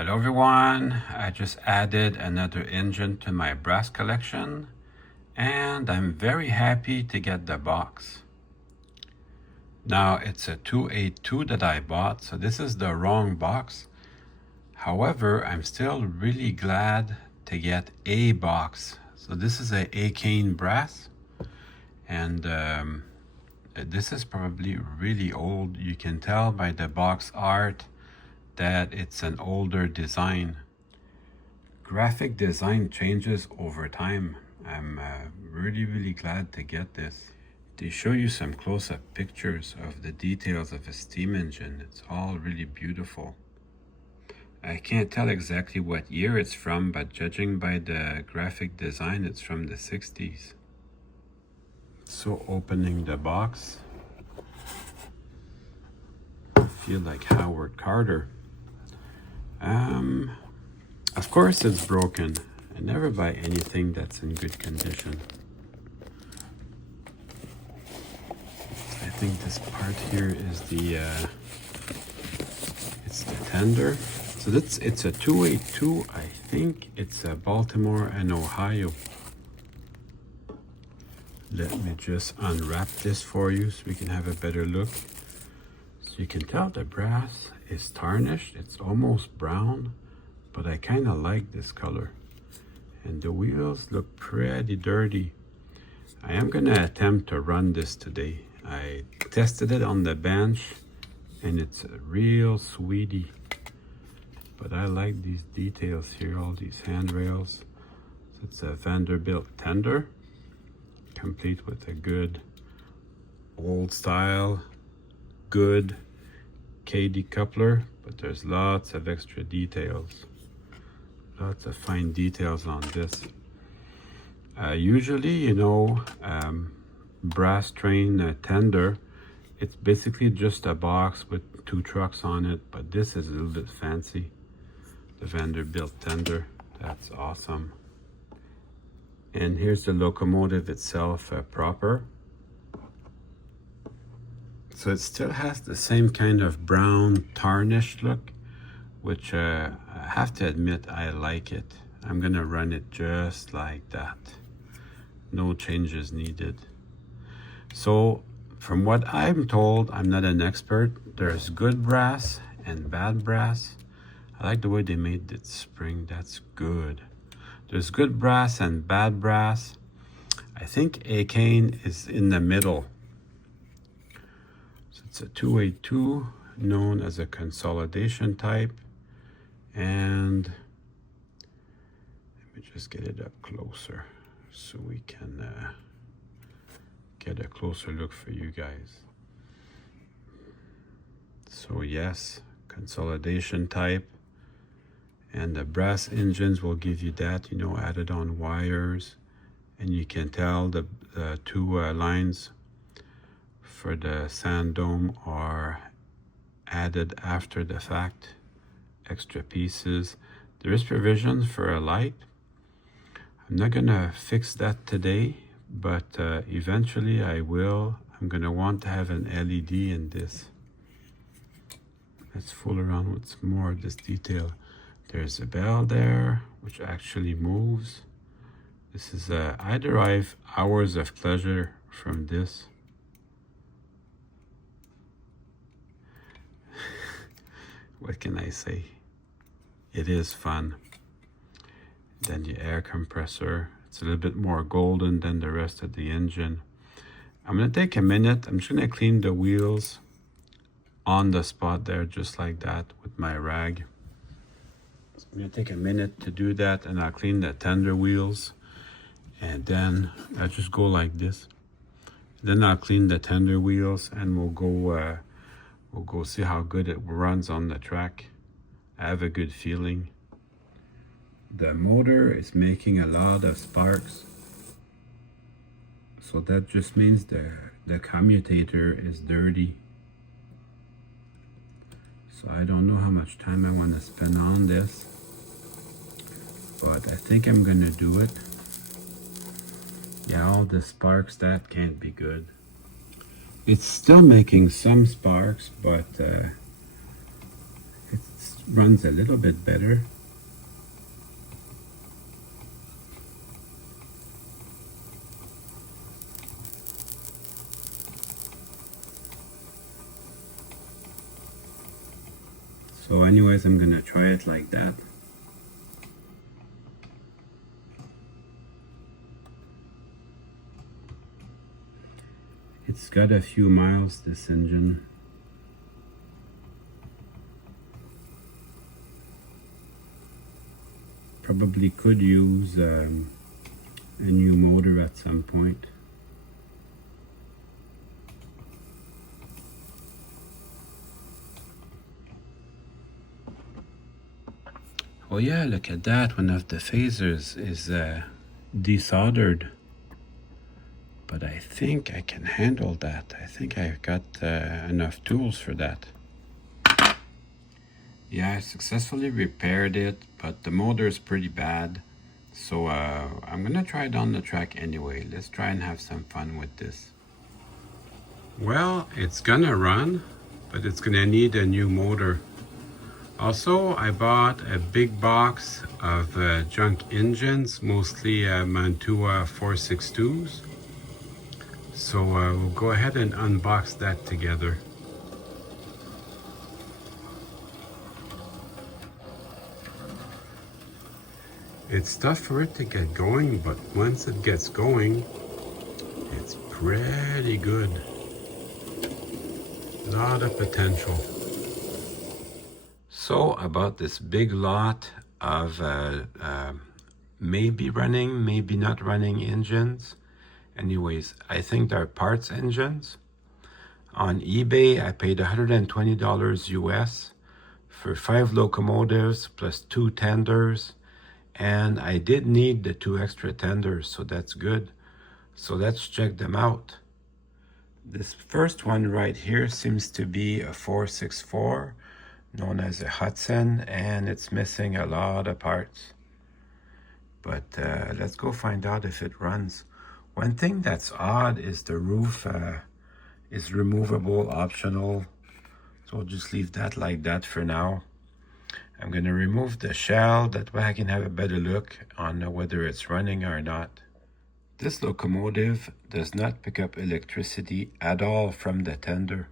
Hello everyone, I just added another engine to my brass collection and I'm very happy to get the box. Now it's a 282 that I bought, so this is the wrong box. However, I'm still really glad to get a box. So this is a cane brass and this is probably really old. You can tell by the box art that it's an older design. Graphic design changes over time. I'm really glad to get this. They show you some close-up pictures of the details of a steam engine. It's all really beautiful. I can't tell exactly what year it's from, but judging by the graphic design, it's from the 60s. So opening the box, I feel like Howard Carter. Of course it's broken. I never buy anything that's in good condition. I think this part here is it's the tender. So it's a 282. I think it's a Baltimore and Ohio. Let me just unwrap this for you so we can have a better look. So you can tell the brass is tarnished. It's almost brown, but I kind of like this color. And the wheels look pretty dirty. I am gonna attempt to run this today. I tested it on the bench and it's a real sweetie. But I like these details here, all these handrails. So it's a Vanderbilt tender, complete with a good old style, good KD coupler, but there's lots of extra details. Lots of fine details on this. Usually, you know, brass train tender, it's basically just a box with two trucks on it, but this is a little bit fancy. The Vanderbilt tender, that's awesome. And here's the locomotive itself proper. So it still has the same kind of brown tarnished look, which I have to admit I like it. I'm gonna run it just like that. No changes needed. So from what I'm told, I'm not an expert, there's good brass and bad brass. I like the way they made that spring, that's good. There's good brass and bad brass. I think a cane is in the middle. So it's a 282, known as a consolidation type. And let me just get it up closer so we can get a closer look for you guys. So yes, consolidation type. And the brass engines will give you that, you know, added on wires. And you can tell the two lines for the sand dome are added after the fact. Extra pieces. There is provisions for a light. I'm not gonna fix that today, but eventually I will. I'm gonna want to have an LED in this. Let's fool around with some more of this detail. There's a bell there, which actually moves. This is I derive hours of pleasure from this. What can I say? It is fun. Then the air compressor. It's a little bit more golden than the rest of the engine. I'm gonna take a minute. I'm just gonna clean the wheels on the spot there, just like that with my rag. So I'm gonna take a minute to do that, and I'll clean the tender wheels. And then I'll just go like this. Then I'll clean the tender wheels, and we'll go see how good it runs on the track. I have a good feeling. The motor is making a lot of sparks. So that just means the commutator is dirty. So I don't know how much time I want to spend on this, but I think I'm gonna do it. Yeah, all the sparks, that can't be good. It's still making some sparks, but it's runs a little bit better. So anyways, I'm gonna try it like that. It's got a few miles, this engine. Probably could use a new motor at some point. Oh yeah, look at that. One of the phasers is desoldered. But I think I can handle that. I think I've got enough tools for that. Yeah, I successfully repaired it, but the motor is pretty bad. So I'm gonna try it on the track anyway. Let's try and have some fun with this. Well, it's gonna run, but it's gonna need a new motor. Also, I bought a big box of junk engines, mostly Mantua 462s. So we'll go ahead and unbox that together. It's tough for it to get going, but once it gets going, it's pretty good. A lot of potential. So about this big lot of maybe running, maybe not running engines. Anyways, I think they're parts engines. On eBay, I paid $120 US for 5 locomotives plus 2 tenders. And I did need the 2 extra tenders, so that's good. So let's check them out. This first one right here seems to be a 464, known as a Hudson, and it's missing a lot of parts. But let's go find out if it runs. One thing that's odd is the roof is removable, optional. So we'll just leave that like that for now. I'm gonna remove the shell, that way I can have a better look on whether it's running or not. This locomotive does not pick up electricity at all from the tender.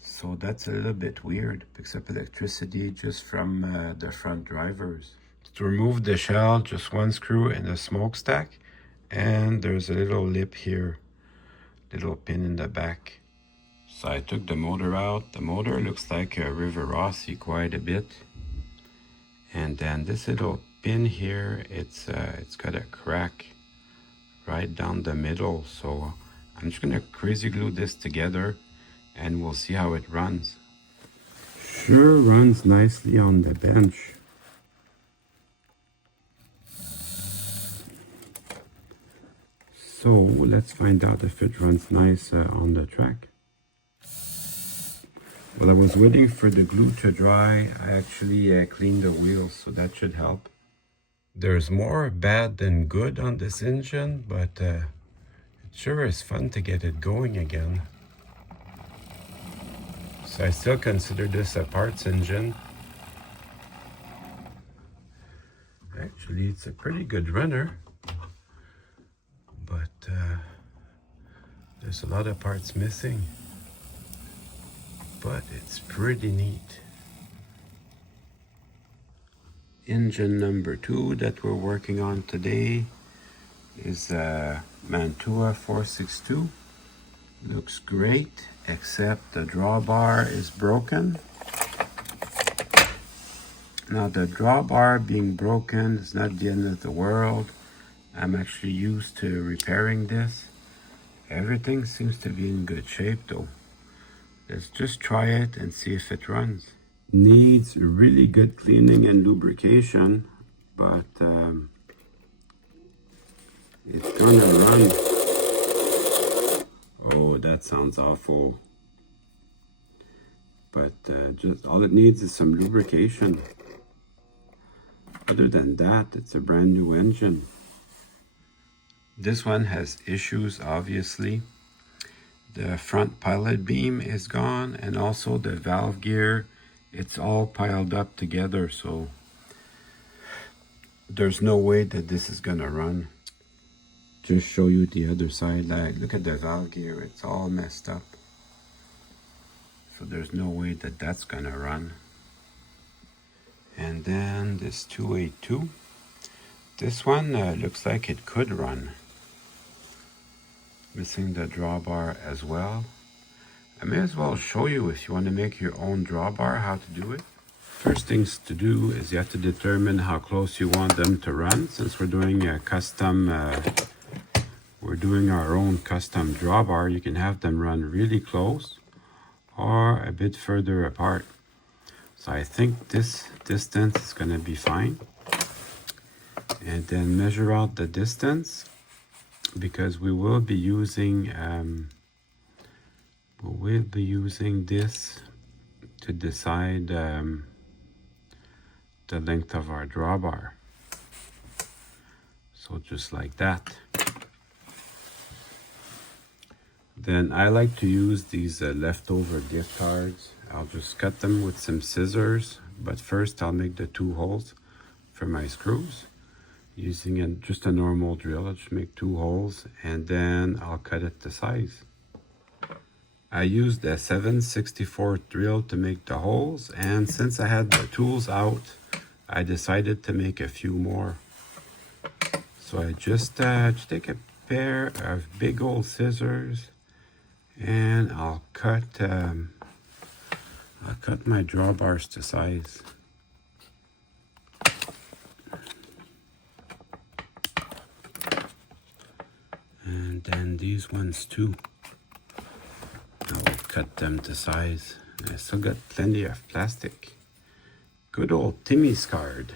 So that's a little bit weird. Picks up electricity just from the front drivers. To remove the shell, just one screw in the smokestack, and there's a little lip here, little pin in the back. So I took the motor out. The motor looks like a Rivarossi quite a bit. And then this little pin here, it's got a crack right down the middle. So I'm just gonna crazy glue this together and we'll see how it runs. Sure runs nicely on the bench. So let's find out if it runs nice on the track. While I was waiting for the glue to dry, I actually cleaned the wheels, so that should help. There's more bad than good on this engine, but it sure is fun to get it going again. So I still consider this a parts engine. Actually, it's a pretty good runner, but there's a lot of parts missing. But it's pretty neat. Engine number 2 that we're working on today is a Mantua 462. Looks great, except the drawbar is broken. Now the drawbar being broken is not the end of the world. I'm actually used to repairing this. Everything seems to be in good shape though. Let's just try it and see if it runs. Needs really good cleaning and lubrication, but it's gonna run. Oh, that sounds awful. But just all it needs is some lubrication. Other than that, it's a brand new engine. This one has issues, obviously. The front pilot beam is gone, and also the valve gear it's all piled up together, so there's no way that this is gonna run. Just show you the other side. Like, look at the valve gear, it's all messed up. So there's no way that that's gonna run. And then this 282, this one looks like it could run. Missing the drawbar as well. I may as well show you, if you want to make your own drawbar, how to do it. First things to do is you have to determine how close you want them to run. Since we're doing a custom, we're doing our own custom drawbar, you can have them run really close or a bit further apart. So I think this distance is going to be fine. And then measure out the distance, because we will be using this to decide the length of our drawbar. So just like that. Then I like to use these leftover gift cards. I'll just cut them with some scissors, but first I'll make the 2 holes for my screws using just a normal drill. I'll just make 2 holes and then I'll cut it to size. I used a 7/64 drill to make the holes, and since I had the tools out, I decided to make a few more. So I just take a pair of big old scissors and I'll cut my drawbars to size. And then these ones too. I'll cut them to size. I still got plenty of plastic. Good old Timmy's card.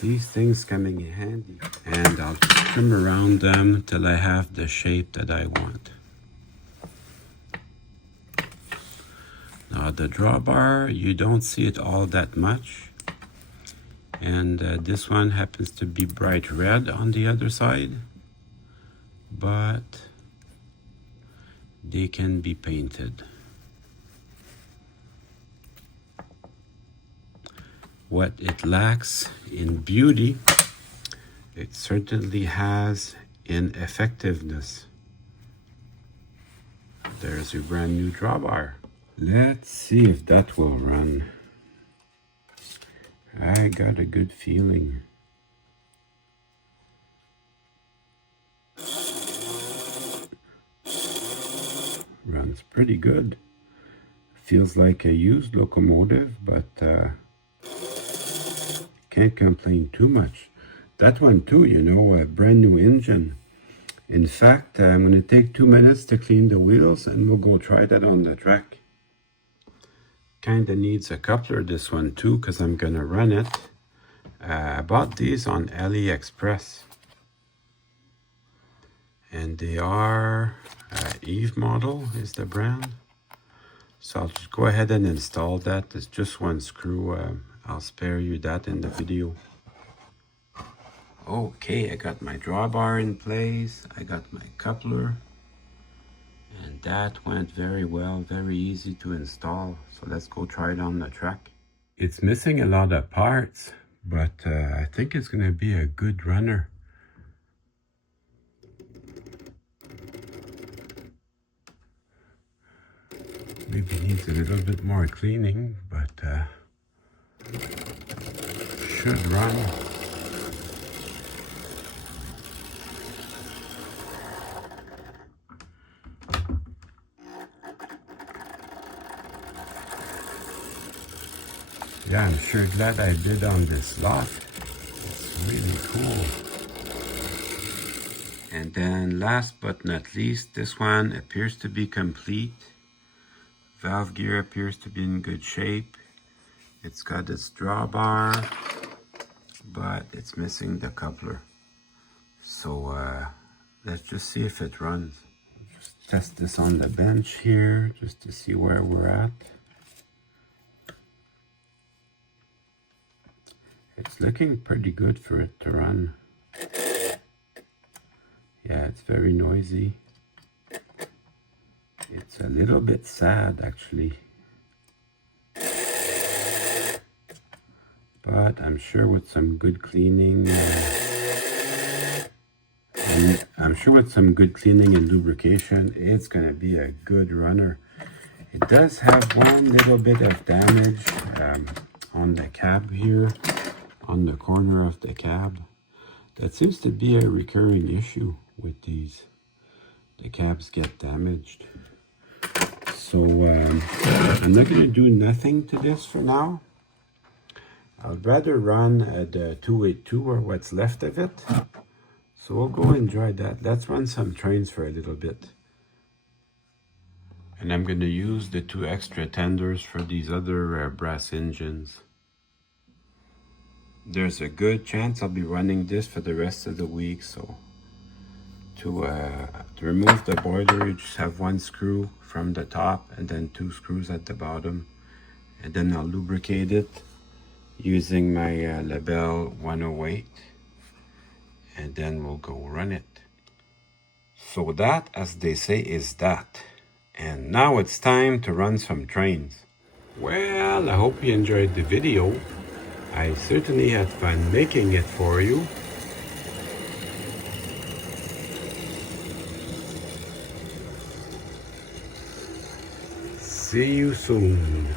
These things coming in handy. And I'll just trim around them till I have the shape that I want. Now the drawbar, you don't see it all that much. And this one happens to be bright red on the other side. But they can be painted. What it lacks in beauty, it certainly has in effectiveness. There's your brand new drawbar. Let's see if that will run. I got a good feeling. Runs pretty good. Feels like a used locomotive, but can't complain too much. That one too, you know, a brand new engine. In fact, I'm going to take 2 minutes to clean the wheels and we'll go try that on the track. Kinda needs a coupler, this one too, because I'm going to run it. I bought these on AliExpress. And they are Eve model is the brand. So I'll just go ahead and install that. It's just one screw. I'll spare you that in the video. Okay, I got my drawbar in place. I got my coupler. And that went very well, very easy to install. So let's go try it on the track. It's missing a lot of parts, but I think it's going to be a good runner. Maybe needs a little bit more cleaning, but should run. Yeah, I'm sure glad I did on this lot. It's really cool. And then last but not least, this one appears to be complete. Valve gear appears to be in good shape. It's got its drawbar, but it's missing the coupler. So let's just see if it runs. Just test this on the bench here, just to see where we're at. It's looking pretty good for it to run. Yeah, it's very noisy. It's a little bit sad, actually. but I'm sure with some good cleaning, and lubrication, it's gonna be a good runner. It does have one little bit of damage on the cab here, on the corner of the cab. That seems to be a recurring issue with these. The cabs get damaged. So I'm not going to do nothing to this for now. I'd rather run the 282 or what's left of it. So we'll go enjoy that. Let's run some trains for a little bit. And I'm going to use the 2 extra tenders for these other brass engines. There's a good chance I'll be running this for the rest of the week. So to remove the boiler, you just have 1 screw from the top and then 2 screws at the bottom. And then I'll lubricate it using my Label 108. And then we'll go run it. So that, as they say, is that. And now it's time to run some trains. Well, I hope you enjoyed the video. I certainly had fun making it for you. See you soon.